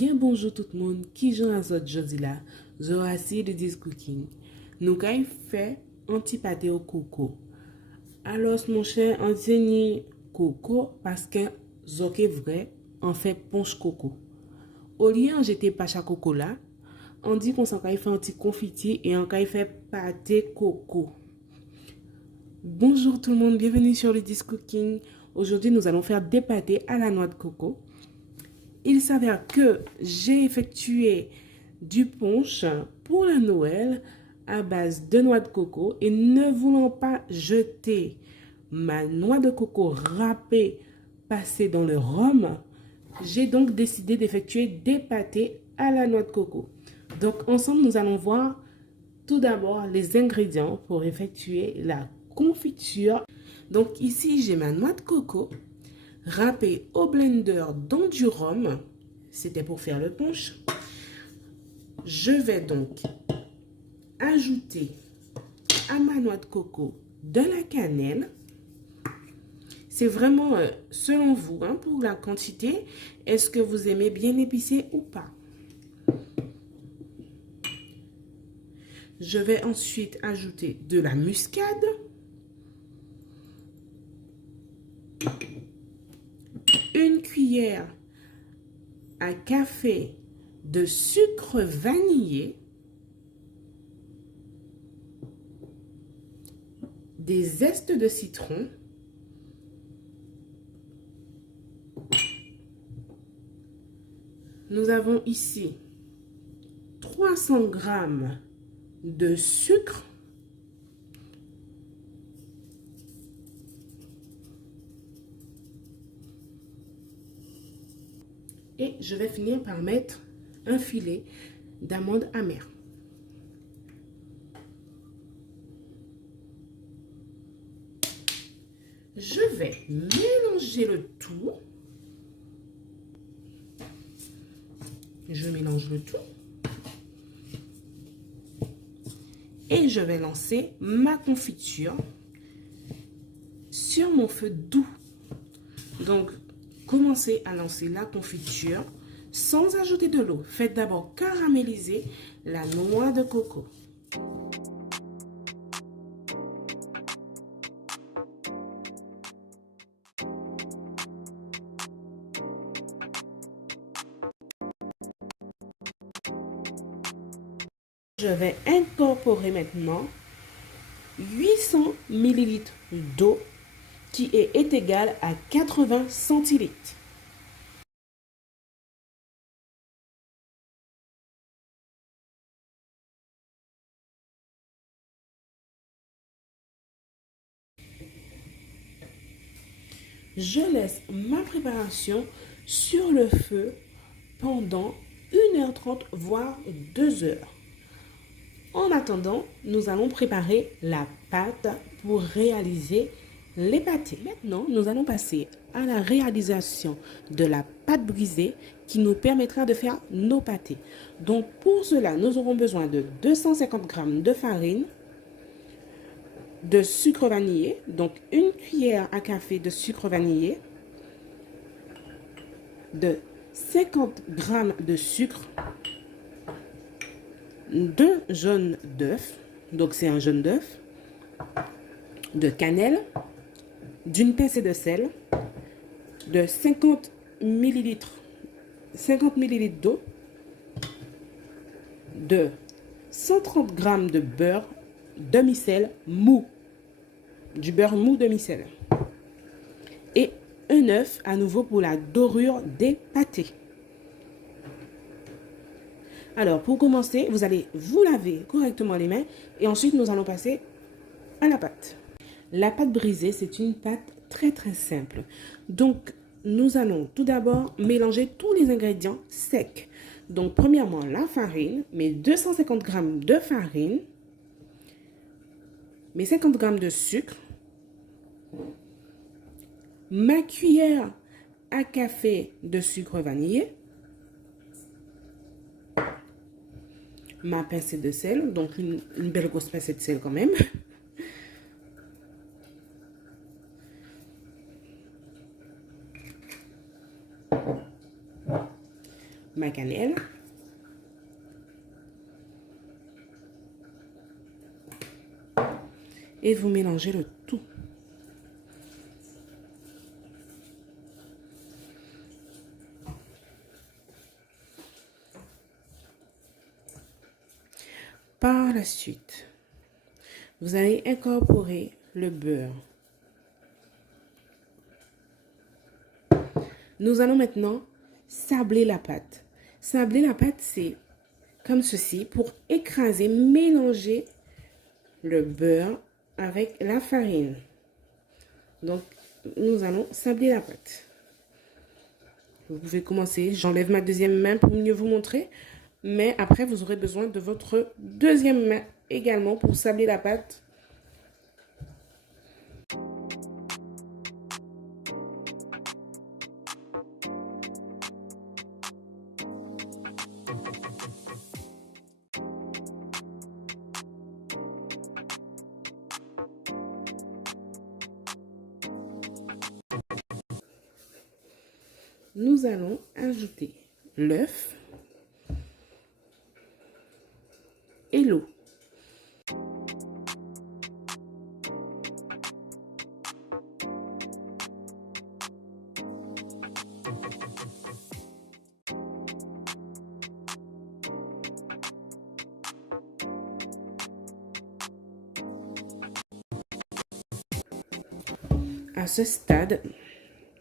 Bien bonjour tout le monde, qui j'en azot jodi là, Zorasi de This Cooking. Nous avons fait un petit pâté au coco. Alors mon cher, on dit coco parce que zoke vrai, on fait ponche coco. Au lieu de jeter pacha coco là, on dit qu'on s'en fait un petit confiti et on fait pâté coco. Bonjour tout le monde, bienvenue sur le This Cooking. Aujourd'hui, nous allons faire des pâtés à la noix de coco. Il s'avère que j'ai effectué du punch pour la Noël à base de noix de coco et ne voulant pas jeter ma noix de coco râpée passée dans le rhum, j'ai donc décidé d'effectuer des pâtés à la noix de coco. Donc ensemble, nous allons voir tout d'abord les ingrédients pour effectuer la confiture. Donc ici, j'ai ma noix de coco râpé au blender dans du rhum, c'était pour faire le punch. Je vais donc ajouter à ma noix de coco de la cannelle. C'est vraiment selon vous pour la quantité. Est-ce que vous aimez bien épicé ou pas? Je vais ensuite ajouter de la muscade. Une cuillère à café de sucre vanillé, des zestes de citron, nous avons ici 300 g de sucre, et je vais finir par mettre un filet d'amandes amères. Je vais mélanger le tout. Je mélange le tout. Et je vais lancer ma confiture sur mon feu doux. Donc, commencez à lancer la confiture sans ajouter de l'eau. Faites d'abord caraméliser la noix de coco. Je vais incorporer maintenant 800 ml d'eau qui est égale à 80 centilitres. Je laisse ma préparation sur le feu pendant 1h30 voire 2h. En attendant, nous allons préparer la pâte pour réaliser les pâtés. Maintenant, nous allons passer à la réalisation de la pâte brisée qui nous permettra de faire nos pâtés. Donc pour cela, nous aurons besoin de 250 g de farine, de sucre vanillé, donc une cuillère à café de sucre vanillé, de 50 g de sucre, 2 jaunes d'œufs, donc c'est un jaune d'œuf, de cannelle, d'une pincée de sel, de 50 ml d'eau, de 130 g de beurre demi-sel mou, du beurre mou demi-sel, et un œuf à nouveau pour la dorure des pâtés. Alors, pour commencer, vous allez vous laver correctement les mains et ensuite nous allons passer à la pâte. La pâte brisée, c'est une pâte très simple. Donc, nous allons tout d'abord mélanger tous les ingrédients secs. Donc, premièrement, la farine, mes 250 g de farine, mes 50 g de sucre, ma cuillère à café de sucre vanillé, ma pincée de sel, donc une belle grosse pincée de sel quand même, ma cannelle. Et vous mélangez le tout. Par la suite, vous allez incorporer le beurre. Nous allons maintenant sabler la pâte. Sabler la pâte, c'est comme ceci pour écraser, mélanger le beurre avec la farine. Donc, nous allons sabler la pâte. Vous pouvez commencer. J'enlève ma deuxième main pour mieux vous montrer. Mais après, vous aurez besoin de votre deuxième main également pour sabler la pâte. Nous allons ajouter l'œuf et l'eau. À ce stade,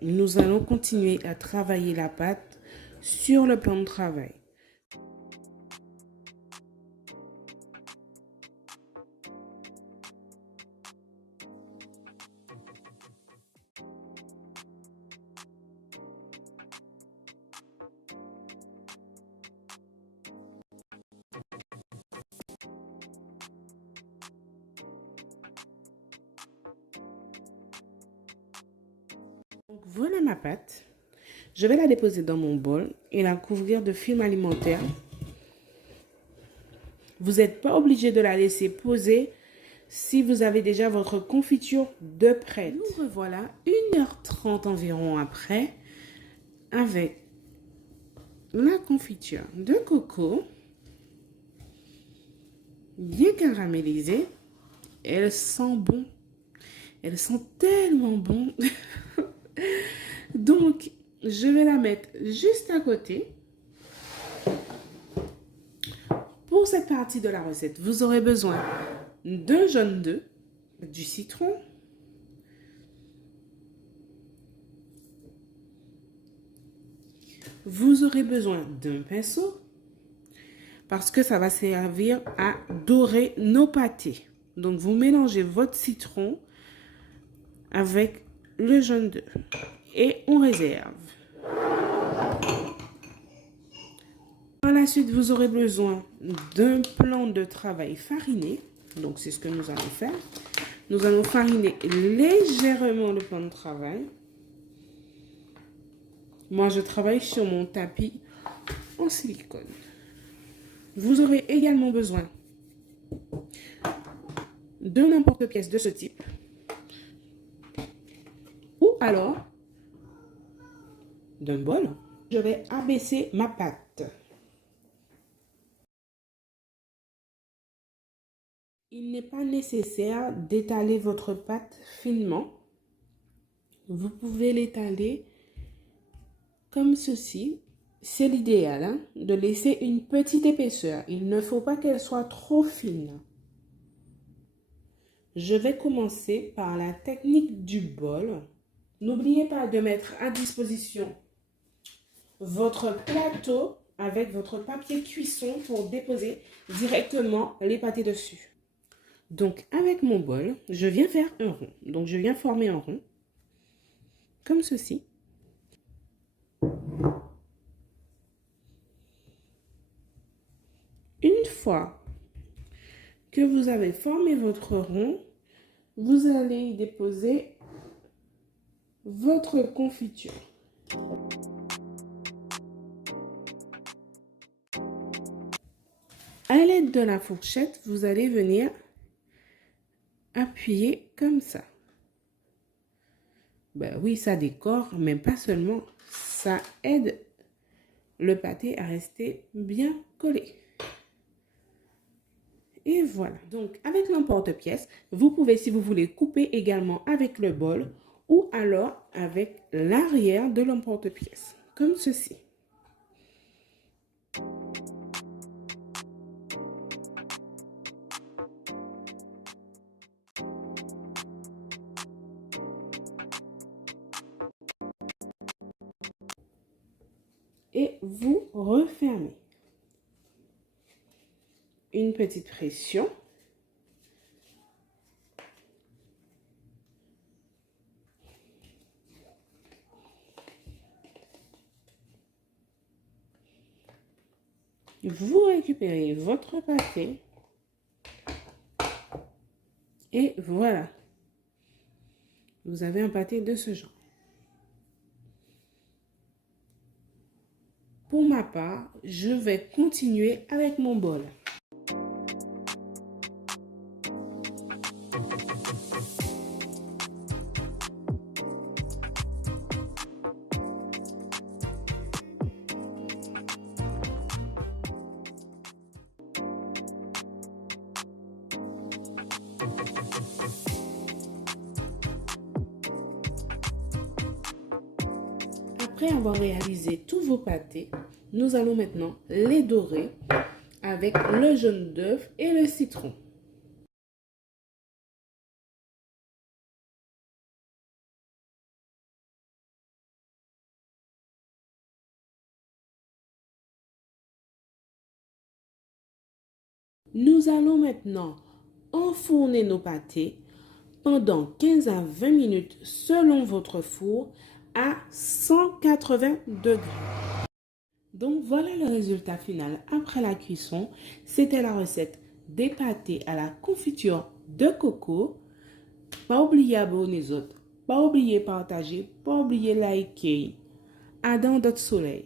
nous allons continuer à travailler la pâte sur le plan de travail. Donc voilà ma pâte. Je vais la déposer dans mon bol et la couvrir de film alimentaire. Vous n'êtes pas obligé de la laisser poser si vous avez déjà votre confiture de prête. Nous revoilà 1h30 environ après avec la confiture de coco bien caramélisée. Elle sent bon. Elle sent tellement bon. Donc, je vais la mettre juste à côté. Pour cette partie de la recette, vous aurez besoin d'un jaune d'œuf, du citron, vous aurez besoin d'un pinceau parce que ça va servir à dorer nos pâtés. Donc, vous mélangez votre citron avec le jaune d'œuf et on réserve. Par la suite, vous aurez besoin d'un plan de travail fariné. Donc, c'est ce que nous allons faire. Nous allons fariner légèrement le plan de travail. Moi, je travaille sur mon tapis en silicone. Vous aurez également besoin d'un emporte-pièce de ce type. Ou alors, d'un bol. Je vais abaisser ma pâte. Il n'est pas nécessaire d'étaler votre pâte finement. Vous pouvez l'étaler comme ceci. C'est l'idéal, hein, de laisser une petite épaisseur. Il ne faut pas qu'elle soit trop fine. Je vais commencer par la technique du bol. N'oubliez pas de mettre à disposition votre plateau avec votre papier cuisson pour déposer directement les pâtés dessus. Donc, avec mon bol, je viens faire un rond. Donc, je viens former un rond, comme ceci. Une fois que vous avez formé votre rond, vous allez y déposer votre confiture. À l'aide de la fourchette, vous allez venir appuyer comme ça. Ben oui, ça décore, mais pas seulement. Ça aide le pâté à rester bien collé. Et voilà. Donc, avec l'emporte-pièce, vous pouvez, si vous voulez, couper également avec le bol ou alors avec l'arrière de l'emporte-pièce, comme ceci. Et vous refermez. Une petite pression. Vous récupérez votre pâté. Et voilà. Vous avez un pâté de ce genre. Pour ma part, je vais continuer avec mon bol. Après avoir réalisé tous vos pâtés, nous allons maintenant les dorer avec le jaune d'œuf et le citron. Nous allons maintenant enfourner nos pâtés pendant 15 à 20 minutes selon votre four à 180 degrés. Donc voilà le résultat final après la cuisson. C'était la recette des pâtés à la confiture de coco. Pas oublier abonner les autres, pas oublier partager, pas oublier liker. À dans d'autres soleils.